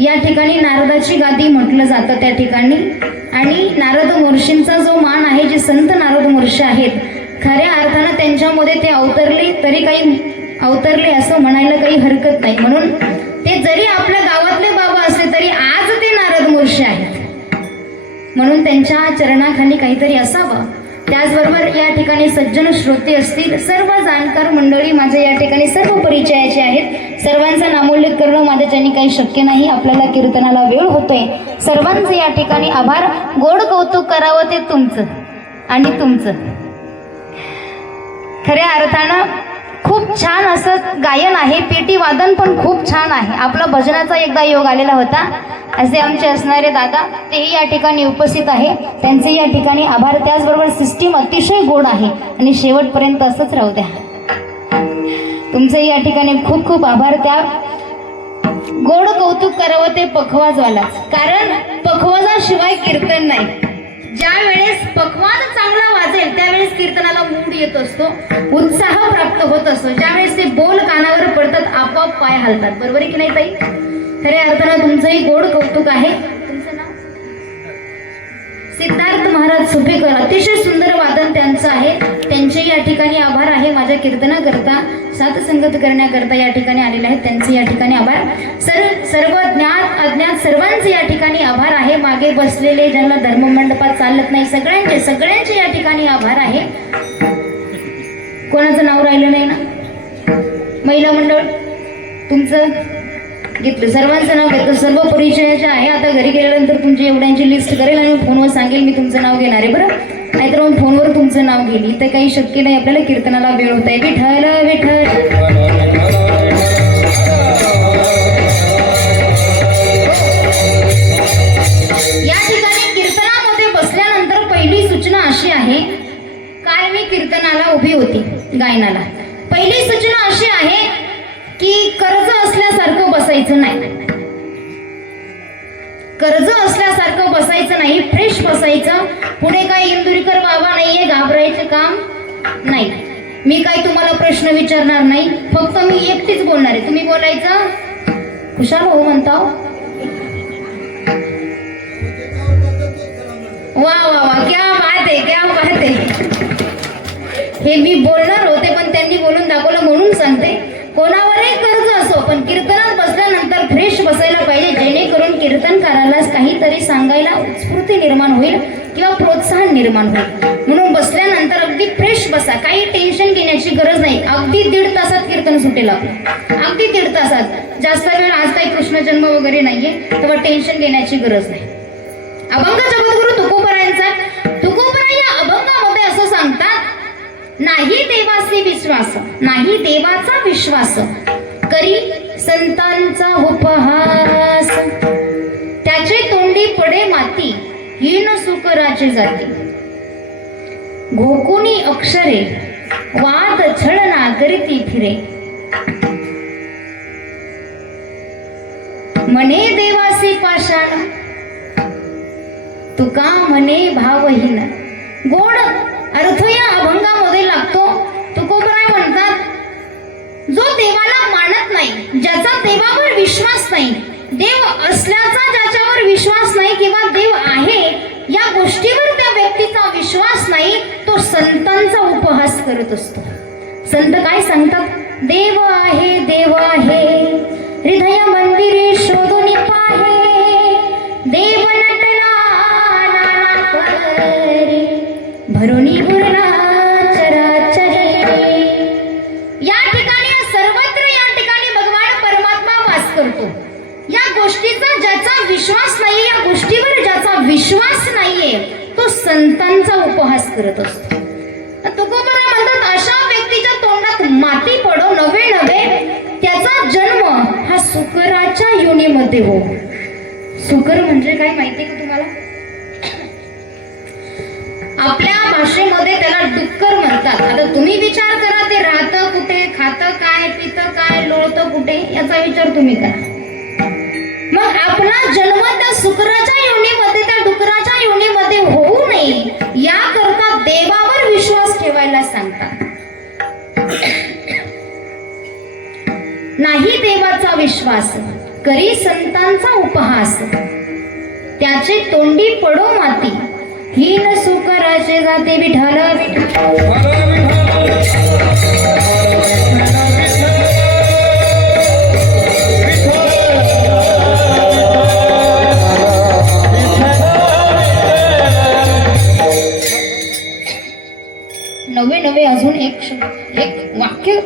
या ठिकाणी नारदाची गादी म्हटलं जातं त्या ठिकाणी. आणि नारद महर्षींचा जो मान आहे, जे संत नारद महर्षी आहेत, खऱ्या अर्थानं त्यांच्यामध्ये ते अवतरले तरी काही अवतरले असं म्हणायला काही हरकत नाही. म्हणून ते जरी आपल्या गावातले बाबा असले तरी आज ते नारद महर्षी आहेत, म्हणून त्यांच्या चरणाखाली काहीतरी असावं. त्याचबरोबर या ठिकाणी सज्जन श्रोते असतील, सर्व जाणकार मंडळी माझ्या या ठिकाणी सर्व परिचयाचे आहेत. सर्वांचा नामोल्लेख करणं माझ्याच्याने काही शक्य नाही, आपल्याला कीर्तनाला वेळ होतोय. सर्वांचे या ठिकाणी आभार. गोड कौतुक करावं ते तुमचं आणि तुमचं. खऱ्या अर्थानं खूप छान असं गायन आहे, पेटी वादन पण खूप छान आहे. आपला भजनाचा एकदा योग आलेला होता. असे आमचे असणारे दादा तेही या ठिकाणी उपस्थित आहे, त्यांचे या ठिकाणी आभार. त्याचबरोबर सिस्टीम अतिशय गोड आहे आणि शेवटपर्यंत असंच राहू द्या. तुमचे या ठिकाणी खूप खूप आभार. त्या गोड कौतुक करावं ते पखवाजवालाच, कारण पखवाजाशिवाय कीर्तन नाही. ज्या वेळेस पखवाज चांगला वाजेल त्यावेळेस कीर्तनाला मूड येत असतो, उत्साह प्राप्त होत असतो. ज्यावेळेस ते बोल कानावर पडतात आपोआप पाय हलतात. बरोबर आहे की नाही ताई? खऱ्या अर्थानं तुमचंही गोड कौतुक आहे. तुमचं नाव? सिद्धार्थ महाराज सुपेकर, अतिशय सुंदर वादन त्यांचं आहे. त्यांचे या ठिकाणी आभार आहे. माझ्या कीर्तनाकरता साथसंगत करण्याकरता या ठिकाणी आलेले आहेत, त्यांचे या ठिकाणी आभार. सर्व ज्ञात अज्ञात सर्वांचे या ठिकाणी आभार आहे. मागे बसलेले ज्यांना धर्ममंडपात चालत नाही सगळ्यांचे या ठिकाणी आभार आहे. कोणाचं नाव राहिलं नाही ना? महिला मंडळ तुमचं घेतलं, सर्वांचं नाव घेतलं, सर्व परिचयाचे आहे. आता घरी गेल्यानंतर तुमची एवढ्यांची लिस्ट करेल आणि फोनवर सांगेल मी तुमचं नाव घेणार आहे. बरं, नाहीतर मग फोनवर तुमचं नाव घेली तर काही शक्य नाही, आपल्याला कीर्तनाला वेळ होत आहे. विठ्ठल विठ्ठल. या ठिकाणी कीर्तनामध्ये बसल्यानंतर पहिली सूचना अशी आहे, काल मी कीर्तनाला उभी होती गायनाला. पहिली सूचना अशी आहे की कर्ज असल्यासारखं बसायचं नाही. कर्ज असल्यासारखं बसायचं नाही, फ्रेश बसायचं. पुढे काय इंदुरीकर बाबा नाहीये, घाबरायचं काम नाही. मी काय तुम्हाला प्रश्न विचारणार नाही, फक्त मी एकटीच बोलणार आहे. तुम्ही बोलायचं खुशाल हो म्हणता. वा वा वा, क्या बात आहे, क्या बात आहे. हे मी बोलणार होते पण त्यांनी बोलून दाखवलं म्हणून सांगते. कोणावरही कर्ज असो पण कीर्तनात बसल्यानंतर फ्रेश बसायला पाहिजे, जेणेकरून कीर्तनकाराला काहीतरी सांगायला उत्स्फूर्ती निर्माण होईल किंवा प्रोत्साहन निर्माण होईल. म्हणून बसल्यानंतर अगदी फ्रेश बसा, काही टेन्शन घेण्याची गरज नाही. अगदी 1.5 तासात कीर्तन सुटेल आपलं, अगदी 1.5 तासात. जास्त वेळ आज काही कृष्णजन्म वगैरे नाहीये, तेव्हा टेन्शन घेण्याची गरज नाही. अभंग जगद्गुरु तुकोबरायांचा या अभंगामध्ये असं सांगतात, नाही देवाचे विश्वास, नाही देवाचा विश्वास, करी संतांचा उपहास, त्याचे तोंडी पडे माती, हीन सुकराचे जाती, घोकुनी अक्षरे, वाद छळना करीती फिरे, म्हणे देवाचे पाषाण, तुका म्हणे भावहीन. गोड अर्थ या अभंगामध्ये लागतो. तुकोबराय म्हणतात, जो देवाला मानत नाही, ज्याचा देवावर विश्वास नाही, देव असल्याचा ज्याच्यावर विश्वास नाही किंवा देव आहे या गोष्टीवर त्या व्यक्तीचा विश्वास नाही, तो संतांचा उपहास करत असतो. संत काय सांगतात? देव आहे, देव आहे, हृदय मंदिरे शोधून पाहे, देव नटला नाना करे, भरुणी गुरला चराचरे. या ठिकाणी सर्वत्र या ठिकाणी भगवान परमात्मा वास करतो. या गोष्टीचा ज्याचा विश्वास नाही, या गोष्टीवर ज्याचा विश्वास नाहीये, तो संतांचा उपहास करत असतो. तुकोबरा म्हणतात, अशा व्यक्तीच्या तोंडात माती पडो, नवे नवे त्याचा जन्म हा सुकराच्या योनीमध्ये हो. सुकर म्हणजे काय माहिती का तुम्हाला? आपल्या भाषेमध्ये त्याला डुक्कर म्हणतात. आता तुम्ही विचार करा, ते राहतं कुठे, खातं काय, पितं काय, लोळतं कुठे, याचा विचार तुम्ही करा. मग आपला जन्म त्या सुकराच्या योनीमध्ये, त्या डुकराच्या योनीमध्ये होऊ नये याकरता देवावर विश्वास ठेवायला सांगतात. नाही देवाचा विश्वास, करी संतांचा उपहास, त्याचे तोंडी पडो माती, हीन सुकराचे जाते विठाल नवे नवे अजून एक वाक्य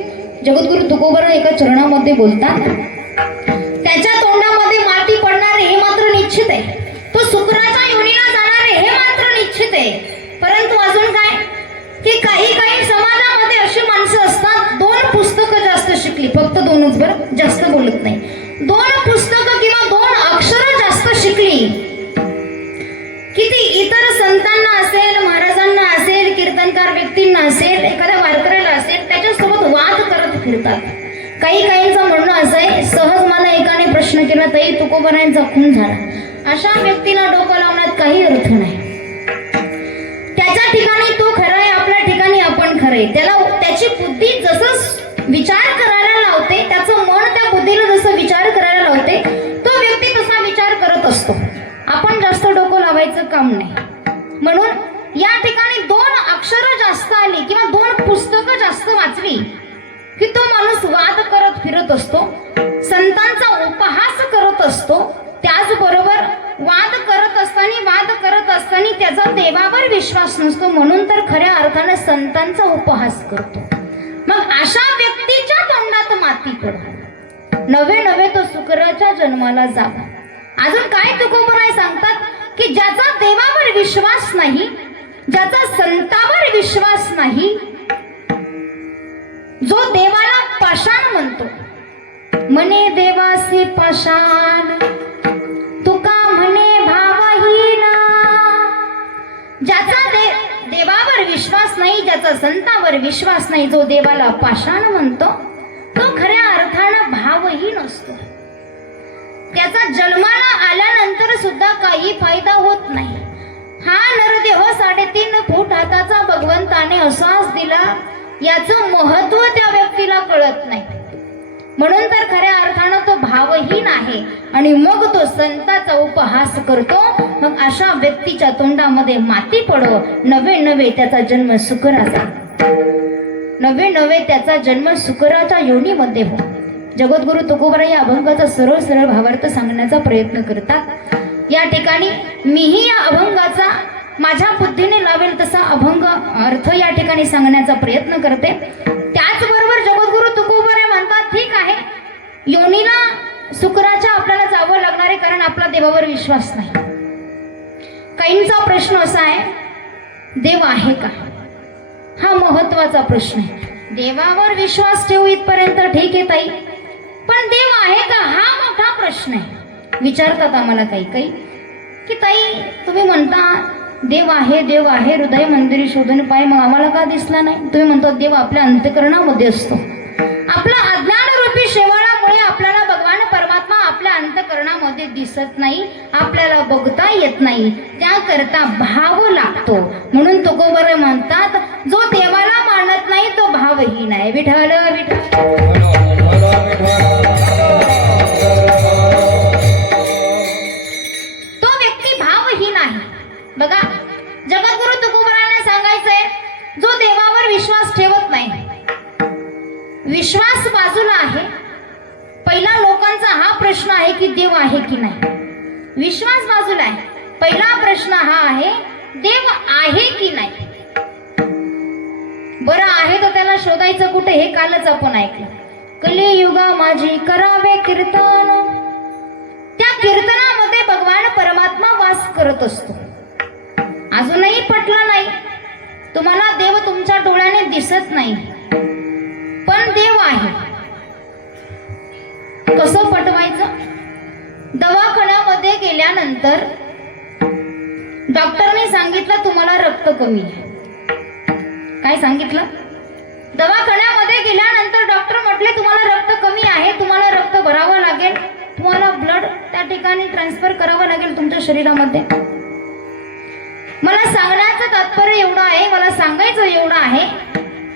जगद्गुरु तुकोबरा एका चरणामध्ये बोलतात. त्याच्या तोंडामध्ये माती पडणार हे मात्र निश्चित आहे, तो शुक्राच्या योनीला जाणार हे मात्र निश्चित आहे. परंतु अजून काय की काही समाजामध्ये अशी माणसं असतात, 2 पुस्तकं जास्त शिकली, फक्त 2च बरं, जास्त बोलत नाही, 2 पुस्तकं किंवा 2 अक्षरं जास्त शिकली की ती इतर संतांना असेल, महाराजांना असेल, कीर्तनकार व्यक्तींना असेल, एखाद्या वारकऱ्याला असेल, त्याच्यासोबत वाद करत फिरतात. काहींचं म्हणणं असं आहे, सहज मला एकाने प्रश्न केला, ताई तुकोबारायांचा खून झाला, अशा व्यक्तीला डोकं लावण्यात काही अर्थ नाही. त्याच्या ठिकाणी तो खरा आहे, आपल्या ठिकाणी आपण खरे. त्याला त्याची बुद्धी जसं विचार करायला लावते, त्याचं मन त्या बुद्धीला जसं विचार करायला लावते, तो व्यक्ती तसा विचार करत असतो. आपण जास्त डोकं लावायचं काम नाही. म्हणून या ठिकाणी 2 अक्षरं जास्त आली किंवा 2 पुस्तकं जास्त वाचली की तो माणूस वाद करत फिरत असतो, संतांचा उपहास करत असतो. त्याचबरोबर वाद करत असताना त्याचा देवावर विश्वास नसतो, म्हणून तर खऱ्या अर्थाने संतांचा उपहास करतो. मग अशा व्यक्तीच्या तोंडात माती पडो, नवे तो शुक्राच्या जन्माला जावा. अजून काय तुकोबराय सांगतात की ज्याचा देवावर विश्वास नाही, ज्याचा संतावर विश्वास नाही, जो देवाला पाषाण म्हणतो, म्हणे देवासी पाषाण, तुका म्हणे भावहीन. ज्याचा देवावर विश्वास नाही, ज्याचा संतावर विश्वास नाही, जो देवाला पाषाण म्हणतो, तो खऱ्या अर्थानं भावहीन असतो. त्याचा जन्माला आल्यानंतर सुद्धा काही फायदा होत नाही. हा नरदेह 3.5 फूट हाताचा भगवंताने असाच दिला, याचं महत्व त्या व्यक्तीला कळत नाही. म्हणून तर खऱ्या अर्थानं तो भावहीन आहे आणि मग तो संताचा उपहास करतो. मग अशा व्यक्तीच्या तोंडामध्ये माती पडो, नवे त्याचा जन्म शुक्राचा, नवे त्याचा जन्म शुक्राच्या योनीमध्ये हो. जगद्गुरु तुकोबरा या अभंगाचा सरळ भावार्थ सांगण्याचा प्रयत्न करतात. या ठिकाणी मीही या अभंगाचा माझ्या बुद्धीने लावेल तसा अभंग अर्थ या ठिकाणी सांगण्याचा प्रयत्न करते. त्याचबरोबर जगद्गुरु तुकोबरा म्हणतात, ठीक आहे, योनीला शुक्राच्या आपल्याला जावं लागणार आहे, कारण आपला देवावर विश्वास नाही. काहींचा प्रश्न असा आहे, देव आहे का? हा महत्वाचा प्रश्न आहे. देवावर विश्वास ठेवू इथपर्यंत ठीक आहे ताई, पण देव आहे का हा मोठा प्रश्न आहे. विचारतात आम्हाला काही की ताई तुम्ही म्हणता देव आहे हृदय मंदिरी शोधून पाय, मग आम्हाला का दिसला नाही? तुम्ही म्हणता देव आपल्या अंतःकरणामध्ये असतो. आपला अज्ञानरूपी शेवाळामुळे आपल्याला भगवान परमात्मा आपल्या अंतःकरणामध्ये दिसत नाही, आपल्याला बघता येत नाही, त्याकरता भाव लागतो. म्हणून तुकोबरा म्हणतात, जो देवाला मानत नाही तो भावहीन आहे. विठ्ठल तो व्यक्ती भावहीन आहे. बघा, जगद्गुरु तुकोबरांना सांगायचंय, जो देवावर विश्वास ठेवत नाही, विश्वास बाजूला आहे. पहिला लोकांचा हा प्रश्न आहे की देव आहे की नाही. विश्वास बाजूला आहे, पहिला प्रश्न हा आहे, देव आहे की नाही. बरं आहे तर त्याला शोधायचं कुठे, हे कालच आपण ऐकलं. कलियुगा माझी करावे कीर्तन, त्या कीर्तनामध्ये भगवान परमात्मा वास करत असतो. अजूनही पटलं नाही तुम्हाला, देव तुमच्या डोळ्याने दिसत नाही, पण देव आहे. कसं पटवायचं? दवाखान्यामध्ये गेल्यानंतर डॉक्टरने सांगितलं तुम्हाला रक्त कमी आहे. काय सांगितलं? दवाखान्यामध्ये गेल्यानंतर डॉक्टर म्हटले तुम्हाला रक्त कमी आहे, तुम्हाला रक्त भरावं लागेल, तुम्हाला ब्लड त्या ठिकाणी ट्रान्सफर करावं लागेल तुमच्या शरीरामध्ये. मला सांगण्याचं तात्पर्य एवढं आहे, मला सांगायचं एवढं आहे,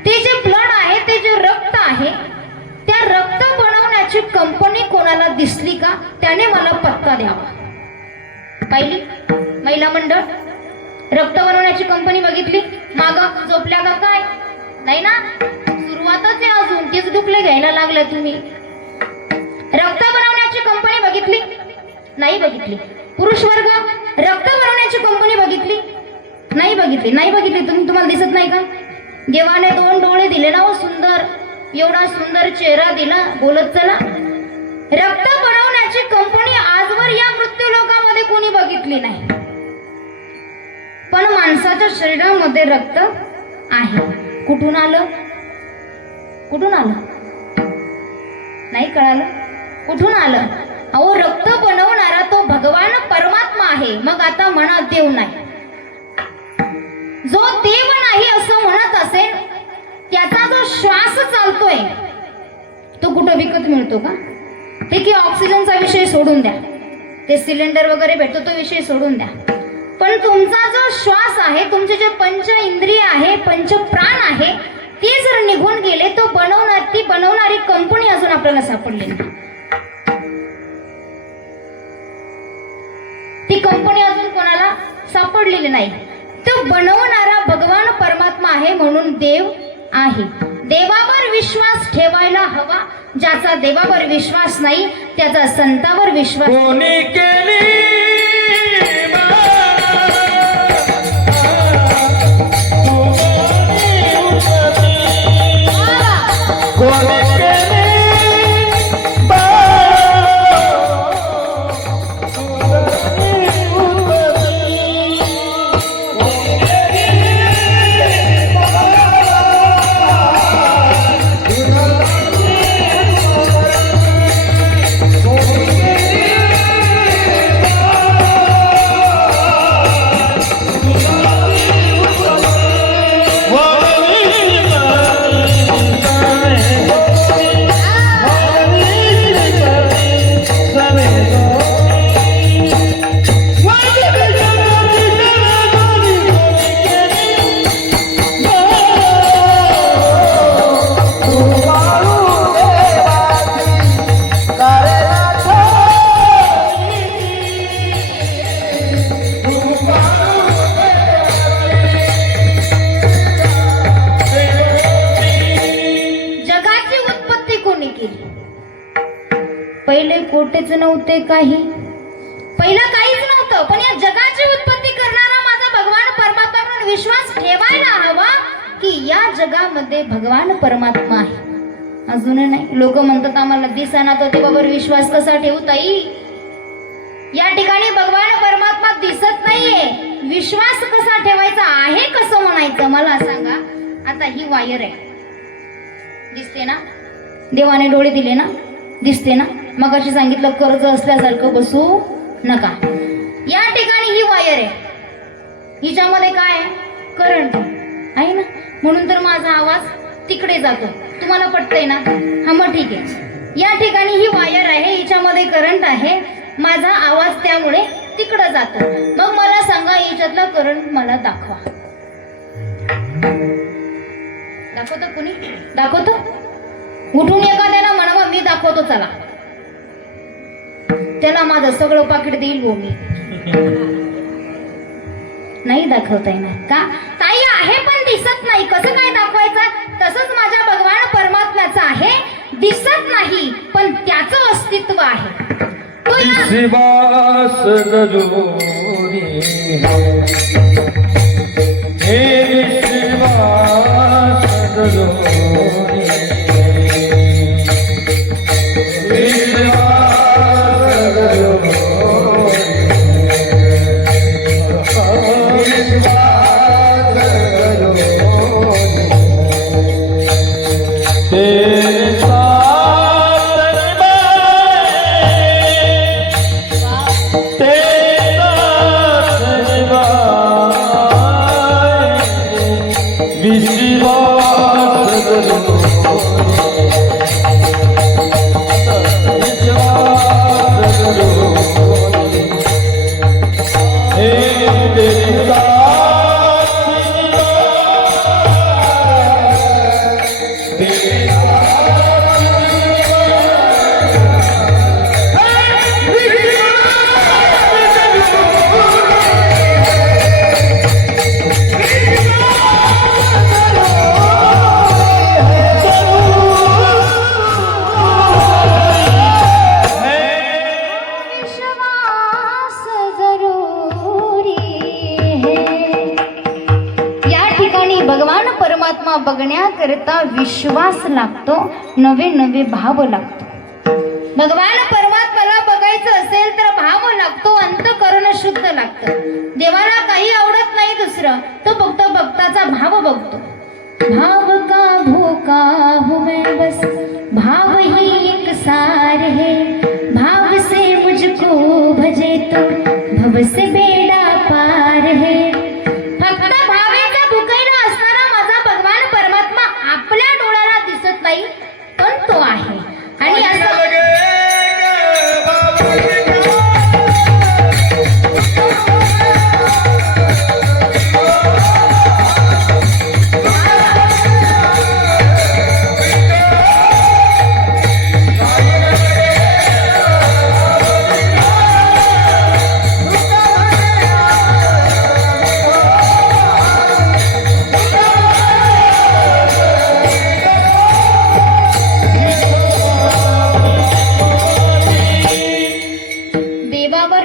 ते जे ब्लड आहे, ते जे रक्त आहे, त्या रक्त बनवण्याची कंपनी कोणाची कोणाला दिसली का त्याने मला पत्ता द्यावा. पाहिली महिला मंडळ, रक्त बनवण्याची कंपनी बघितली, माग झोपल्या का काय? नाही ना, सुरुवातच आहे अजून, तीच डुकले घ्यायला लागल्या तुम्ही. रक्त बनवण्याची कंपनी बघितली? नाही बघितली. पुरुष वर्ग, रक्त बनवण्याची कंपनी बघितली? नाही बघितली. नाही बघितली तुम्हाला दिसत नाही का? देवाने 2 डोळे दिले ना, सुंदर, एवढा सुंदर चेहरा दिला, बोलत चला. रक्त बनवण्याची कंपनी आजवर या मृत्यू लोकांमध्ये कोणी बघितली नाही, पण माणसाच्या शरीरामध्ये रक्त आहे. कुठून आलं? कुठून आलं? नाही कळालं? कुठून आलं? अहो, रक्त बनवणारा तो भगवान परमात्मा आहे. मग आता म्हणा देव नाही. जो देव नाही असं म्हणत असेल, त्याचा जो श्वास चालतोय तो कुठं विकत मिळतो का? ते की ऑक्सिजनचा विषय सोडून द्या, ते सिलेंडर वगैरे भेटतो तो विषय सोडून द्या, पण तुमचा जो श्वास आहे, तुमचे जे पंच इंद्रिय आहे, पंच प्राण आहे, ते जर निघून गेले, तो ती बनवणारी कंपनी अजून आपल्याला सापडली नाही. ती कंपनी अजून कोणाला सापडलेली नाही. तो बनवणारा भगवान परमात्मा आहे, म्हणून देव आहे. देवावर विश्वास ठेवायला हवा. ज्याचा देवावर विश्वास नाही त्याचा संतावर विश्वास कोणी केली पहिले कोटेच नव्हते काही, पहिलं काहीच नव्हतं, पण या जगाची उत्पत्ती करणारा माझा भगवान परमात्मा म्हणून विश्वास ठेवायला हवा की या जगामध्ये भगवान परमात्मा आहे. अजूनही नाही. लोक म्हणतात आम्हाला दिसेना, तर देवावर विश्वास कसा ठेवू ताई? या ठिकाणी भगवान परमात्मा दिसत नाहीये, विश्वास कसा ठेवायचा आहे, कसं म्हणायचं मला सांगा. आता ही वायर आहे, दिसते ना? देवाने डोळे दिले ना, दिसते ना? मगाशी सांगितलं कर्ज असल्यासारखं बसू नका. या ठिकाणी ही वायर आहे, हिच्यामध्ये काय आहे? करंट आहे ना, म्हणून तर माझा आवाज तिकडे जातो. तुम्हाला पटतंय ना? हा, मग ठीक आहे. या ठिकाणी ही वायर आहे, हिच्यामध्ये करंट आहे, माझा आवाज त्यामुळे तिकडे जातो. मग मला सांगा, याच्यातला करंट मला दाखवा. दाखवतो कुणी? दाखवतो? उठून एखाद्याला म्हणावा मी दाखवतो चला, त्याला माझं सगळं पाकिट देईल हो मी. नाही दाखवता येणार का? ताई आहे पण दिसत नाही, कसं काय दाखवायचं? तसंच माझ्या भगवान परमात्म्याचं आहे, दिसत नाही पण त्याचं अस्तित्व आहे. विश्वास जरूरी है, विश्वास जरूरी परमात्मा बघण्याकरिता विश्वास लागतो, नवे नवे भाव लागतो. भगवान परमात्म्याला बघायचं असेल तर भाव लागतो, अंतःकरण शुद्ध लागतं. देवाला काही आवडत नाही दुसरं, तो फक्त भक्ताचा भाव बघतो. भाव का भूखा हूँ मैं बस, भाव ही एक सार है, भाव से मुझको भजे तो भव से बेड़ा पार है. फक्त भावेचा भुकेला असणारा माझा भगवान परमात्मा आपल्या डोळ्याला दिसत नाही, पण तो आहे. आणि असं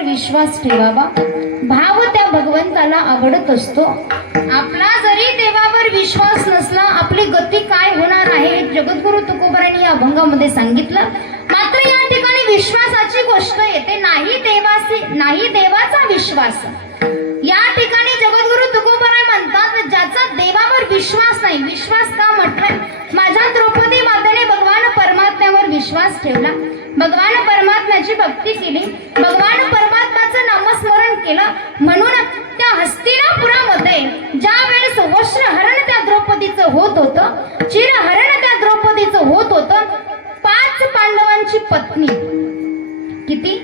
विश्वास ठेवावा. भाव त्या भगवंताला आवडत असतो. आपला जरी देवावर विश्वास नसला, आपली गती काय होणार आहे जगद्गुरु तुकोबारांनी या अभंगामध्ये सांगितलं. मात्र या ठिकाणी विश्वासाची गोष्ट येते, नाही देवाचा विश्वास. या ठिकाणी जगद्गुरु तुकोबाराय म्हणतात, ज्याचा देवावर विश्वास नाही. विश्वास का म्हटलंय? माझ्या द्रौपदी मातेने भगवान परमात्म्यावर विश्वास ठेवला, भगवान परमात्म्याची भक्ती केली, भगवान परमात्म्याचं नामस्मरण केलं. म्हणून त्या हस्तिनापुरामध्ये ज्या वेळेस वस्त्रहरण त्या द्रौपदीचं होत होतं, चिरहरण त्या द्रौपदीचं होत होतं, 5 पांडवांची पत्नी, किती?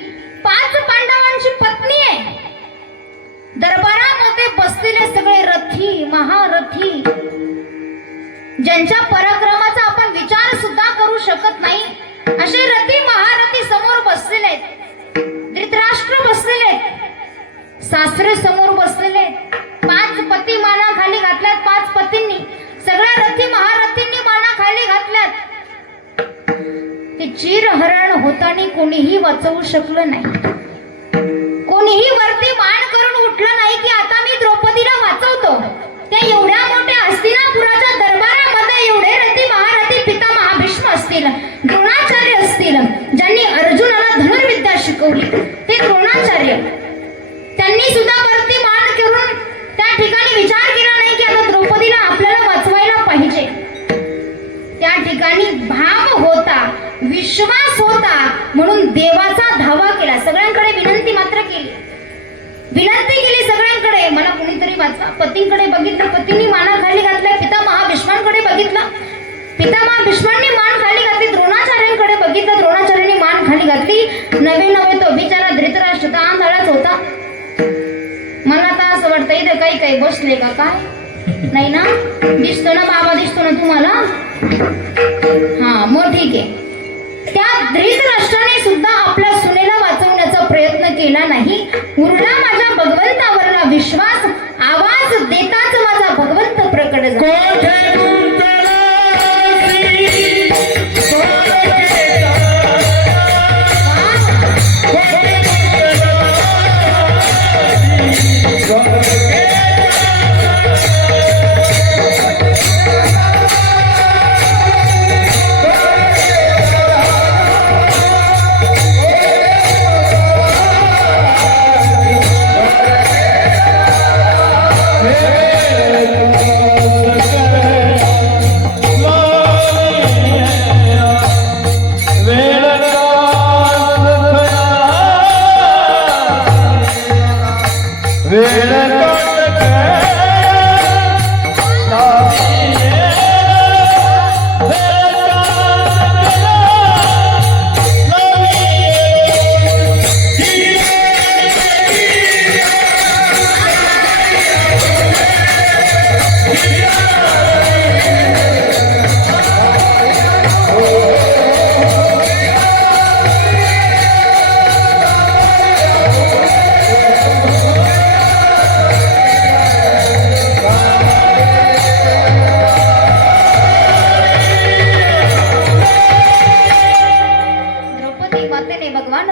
5 पांडवांची पत्नी आहे. दरबारामध्ये बसलेले सगळे रथी, महारथी, ज्यांच्या पराक्रमाचा आपण विचार सुद्धा करू शकत नाही, असे रथी महारथी समोर बसलेले आहेत. धृतराष्ट्र बसलेले आहेत, सासरे समोर बसलेले आहेत. 5 पती माना खाली घातल्यात, 5 पतींनी, सगळ्या रथी महारथींनी माना खाली घातल्यात. ते चिरहरण होताना कोणीही वाचवू शकलं नाही. कोणीही वरती मान करून उठलं नाही की आता मी द्रौपदीला वाचवतो. त्या एवढ्या मोठ्या हस्तिनापुराच्या दरबारामध्ये एवढे रथी महारथी पितामह भीष्म असतील, द्रोणाचार्य असतील, ज्यांनी अर्जुनाला धनुर्विद्या शिकवली, ते द्रोणाचार्य, त्यांनी सुद्धा वरती मान करून त्या ठिकाणी विचार केला नाही की आता द्रौपदीला आपल्याला वाचवायला पाहिजे. त्या ठिकाणी भाव होता, विश्वास होता, म्हणून देवाचा धावा केला. सगळ्यांकडे विनंती मात्र केली, विनंती केली सगळ्यांकडे, मला कुणीतरी वाचवा. पतींकडे बघितलं, पतींनी माना खाली घातल्या. पितामह भीष्मांकडे बघितलं, पितामह भीष्मांनी मान खाली घातली. द्रोणाचार्यांकडे बघितलं, द्रोणाचार्यांनी मान खाली घातली. नवे तो बिचारा धृतराष्ट्र तर आंधळाच होता. मला तर असं वाटतं इथं काही बसले का काय? नाही ना? दिसतो ना बाबा, दिसतो ना तुम्हाला? हा, मग ठीक आहे. त्या धृतराष्ट्राने सुद्धा आपल्या सुनेला वाचवण्याचा प्रयत्न केला नाही. उरला माझ्या भगवंतावरला विश्वास, आवाज देताच माझा भगवंत प्रकट झाला.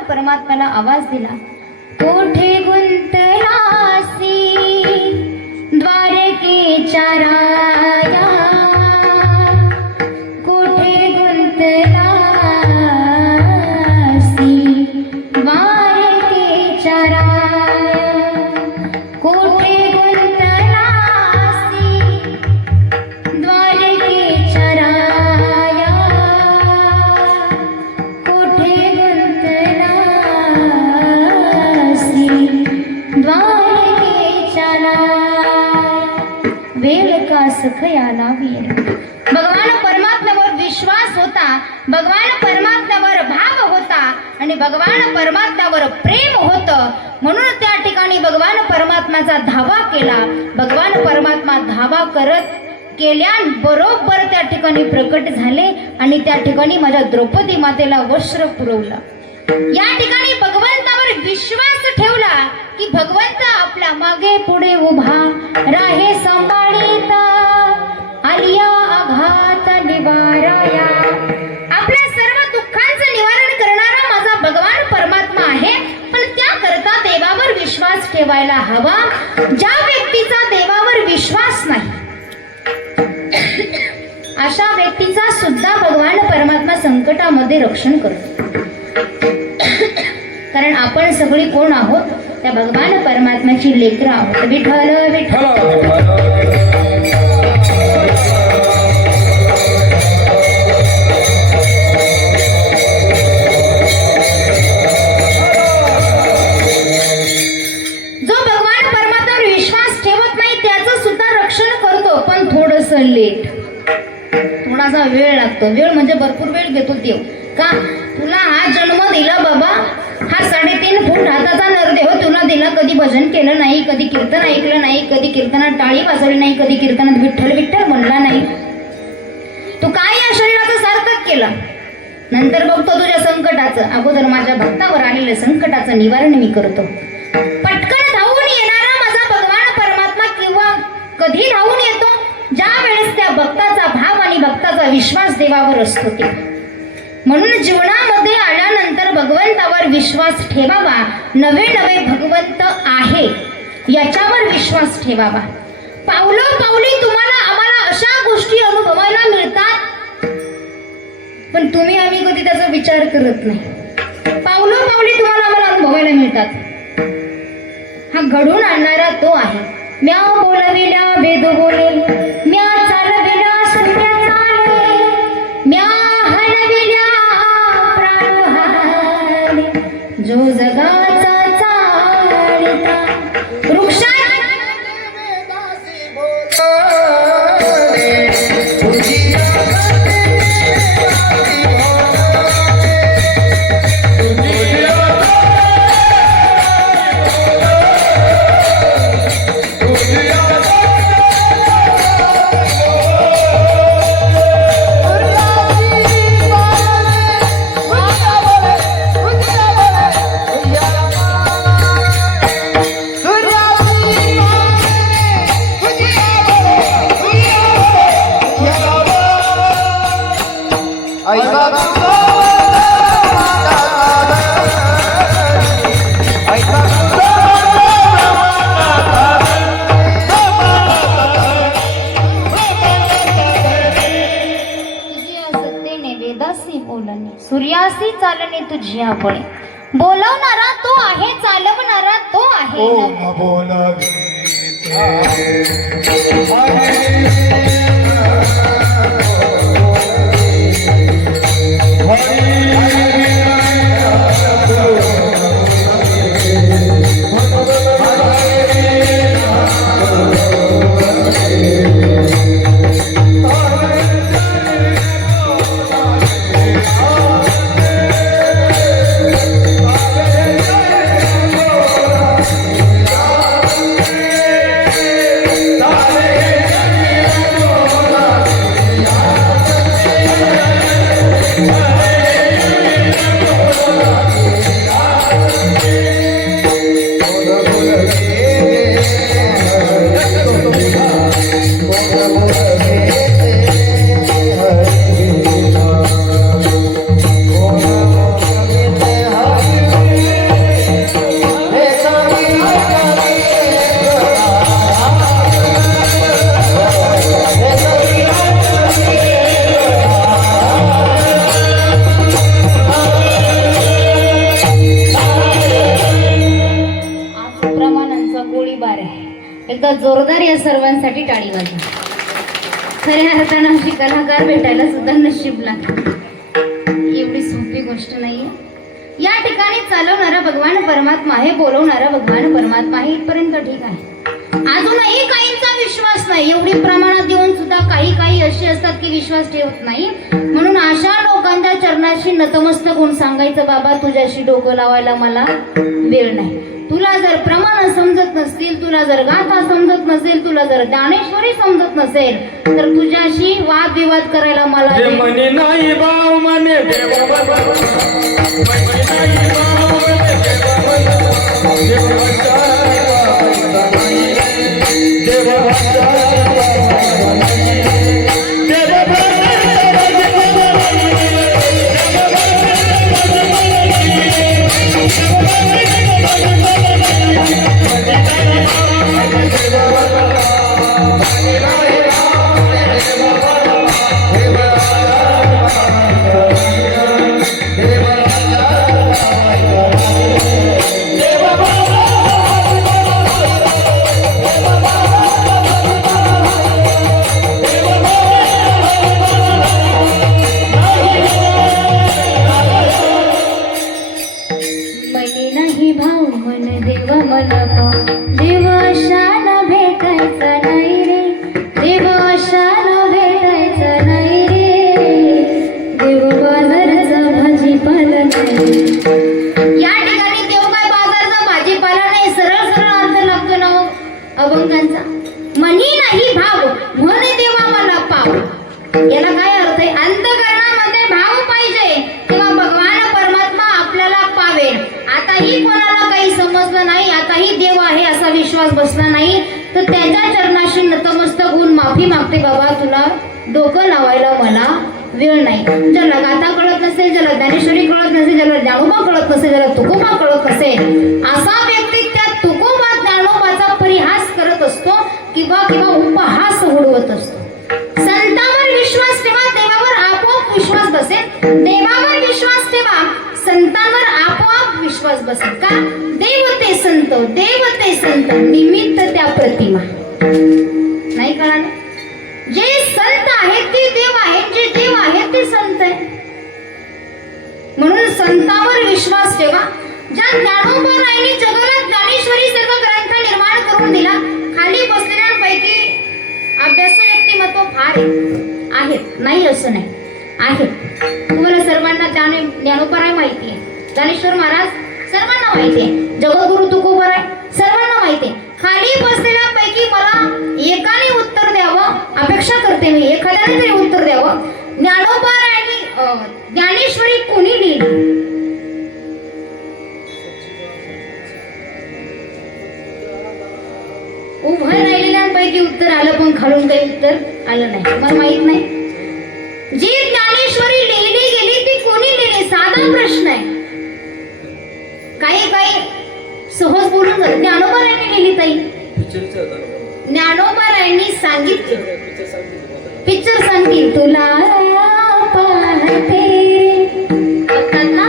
परमात्म्याला आवाज दिला, कोठे गुंतलासी द्वारकेच्या राया. विचाराया कोठे गुंतलासी द्वारकेच्या राया कोठे गुंतलासी द्वारकेच्या राया वेळ का सखया लावी भगवान परमात्म्यावर विश्वास होता, भगवान परमात्म्यावर भाव होता आणि भगवान परमात्म्यावर प्रेम होतं म्हणून त्या ठिकाणी भगवान परमात्म्याचा धावा केला. भगवान परमात्मा धावा करत केल्याबरोबर त्या ठिकाणी प्रकट झाले आणि त्या ठिकाणी माझ्या द्रौपदी मातेला वस्त्र पुरवलं. या ठिकाणी भगवंतावर विश्वास ठेवला की भगवंत आपल्या मागे पुढे उभा राहे सांभाळीता आलिया आघात निवाराया. आपल्या सर्व दुःखांचं निवारण करणारा माझा भगवान परमात्मा आहे, पण त्याकरता देवावर विश्वास ठेवायला हवा. ज्या व्यक्तीचा देवावर विश्वास नाही अशा व्यक्तीचा सुद्धा भगवान परमात्मा संकटामध्ये रक्षण करतो. कारण आपण सगळी कोण आहोत? त्या भगवान परमात्म्याची लेकरं आहोत. विठ्ठल विठ्ठल लेट थोडासा वेळ लागतो. वेळ म्हणजे भरपूर वेळ घेतो देव. का? तुला हा जन्म दिला बाबा, हा 3.5 फूट हाताचा नरदेव तुला दिला. कधी भजन केलं नाही, कधी कीर्तन ऐकलं नाही, कधी कीर्तनात टाळी वाजवली नाही, कधी कीर्तनात विठ्ठल विठ्ठल म्हणला नाही. तू काय या शरीराचं सार्थक केलं? नंतर बघतो तुझ्या संकटाचं. अगोदर माझ्या भक्तावर आलेलं संकटाचं निवारण मी करतो. पटकन धावून येणारा माझा भगवान परमात्मा किंवा कधी धावून येतो? ज्या वेळेस त्या भक्ताचा भाव आणि भक्ताचा विश्वास देवावर असतो ते. म्हणून जीवनामध्ये आल्यानंतर भगवंतावर विश्वास ठेवावा. नवे नवे भगवंत आहे याच्यावर विश्वास ठेवावा. पावलोपावली तुम्हाला आम्हाला अशा गोष्टी अनुभवायला मिळतात, पण तुम्ही आम्ही कधी त्याचा विचार करत नाही. पावलोपावली तुम्हाला आम्हाला अनुभवायला मिळतात. हा घडून आणणारा तो आहे. म्या बोलविल्या वेद बोले, म्या चालविल्या संध्या चाले, म्या हलविल्या प्राण हाले, जो जगाचा चालिता वृक्षा सूर्यासी चालणे तुझी आपण. बोलवणारा तो आहे, चालवणारा तो आहे. एकदा जोरदार या सर्वांसाठी टाळी वाजवा. खऱ्या अर्थानं अशी कलाकार भेटायला सुद्धा नशीब लागतं. एवढी सोपी गोष्ट नाहीये. या ठिकाणी चालवणारा भगवान परमात्मा आहे, बोलवणारा भगवान परमात्मा आहे, इथपर्यंत ठीक आहे. अजूनही काहींचा विश्वास नाही. एवढी प्रमाणात देऊन सुद्धा काही अशी असतात की विश्वास ठेवत नाही. म्हणून अशा लोकांच्या चरणाशी नतमस्तक होऊन सांगायचं, बाबा तुझ्याशी डोकं लावायला मला वेळ नाही. तुला जर प्रमाण समजत नसतील, तुला जर गाथा समजत नसेल, तुला जर ज्ञानेश्वरी समजत नसेल, तर तुझ्याशी वादविवाद करायला मला मनी नाही भाव मने देवा मनी नाही भाव मने मनी नाही भाव मन देव मन देव अशाला भेटायचा नाही रे, देव अशाला भेटायचा नाही रे, देव बाजारचा भाजीपाला नाही. या ठिकाणी देव काय बाजारचा भाजीपाला नाही. सरळ सरळ अर्थ लागतो ना अभंगांचा. मनी नाही भाव मन देवा मला पाव. याला काय अर्थ आहे? अंतःकरणामध्ये भाव पाहिजे तेव्हा भगवान परमात्मा आपल्याला पावेल. आताही कोणाला काही समजलं नाही, आताही देव आहे असा विश्वास बसला नाही, तर त्याच्या चरणाशी नतमस्तक होऊन माफी मागते, बाबा तुला डोकं लावायला मला वेळ नाही. ज्याला गाथा कळत नसेल, ज्याला ज्ञानेश्वरी कळत नसेल, ज्याला ज्ञानोबा कळत नसेल, ज्याला तुकोबा कळत नसेल, असा व्यक्ती त्या तुकोबा ज्ञानोबाचा परिहास करत असतो किंवा उपहास उडवत असतो. संतांवर विश्वास ठेवा, देवावर आपोआप विश्वास बसेल. देवावर विश्वास ठेवा, संतांवर आपोआप विश्वास बसेल. का? देव ते संत, देव ते संत, निमित्त त्या प्रतिमा. नाही कळालं? जे संत आहेत ते देव आहेत, जे देव आहेत ते संत आहे. म्हणून संतांवर विश्वास ठेवा. ज्या ज्ञानोबारायांनी जगाला ज्ञानेश्वरी सर्व ग्रंथ निर्माण करून दिला, खाली बसलेल्यांपैकी अभ्यासू व्यक्तिमत्व फार आहेत, नाही असं नाही, आहेत. तुम्हाला सर्वांना ज्ञानोबराय माहिती आहे, ज्ञानेश्वर महाराज सर्वांना माहिती आहे, जगद्गुरु तुकोबराय सर्वांना माहिती आहे. खाली बसलेल्यांपैकी मला एकाने उत्तर द्यावं अपेक्षा करते मी, एखाद्याने तरी उत्तर द्यावं. ज्ञानोबरायांनी ज्ञानेश्वरी कोणी लिहिली? उभं राहिलेल्यांपैकी उत्तर आलं, पण खालून काही उत्तर आलं नाही. मला माहित नाही. जी ज्ञानेश्वरी लिहिली गेली ती कोणी लिहिली? साधा प्रश्न आहे. काही सहज बोलून जात. ज्ञानोबारायांनी लिहिली ताई? ज्ञानोबारायांनी सांगितलं. पिक्चर सांगतील तुला पाहते बघतात ना,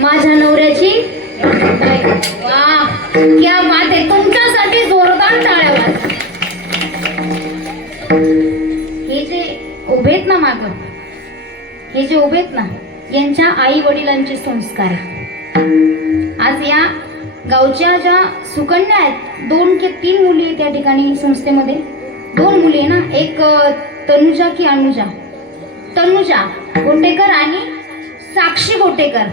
माझ्या नवऱ्याची. वाह क्या बात आहे. तुमच्यासाठी जोरदार टाळ्या वाजवा. हे जे उभेत ना माग, हे जे उभेत ना, यांच्या आई वडिलांचे संस्कार आहे. आज या गावच्या ज्या सुकन्या आहेत, 2 की 3 मुली आहेत त्या ठिकाणी संस्थेमध्ये. 2 मुली आहे ना, एक तनुजा की अनुजा, तनुजा गोटेकर आणि साक्षी गोटेकर.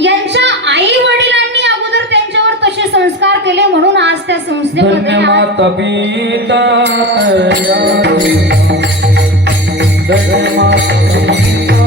यांच्या आई वडिलांनी अगोदर त्यांच्यावर तसे संस्कार केले, म्हणून आज त्या संस्थेमध्ये माता पिता धन्य माता पिता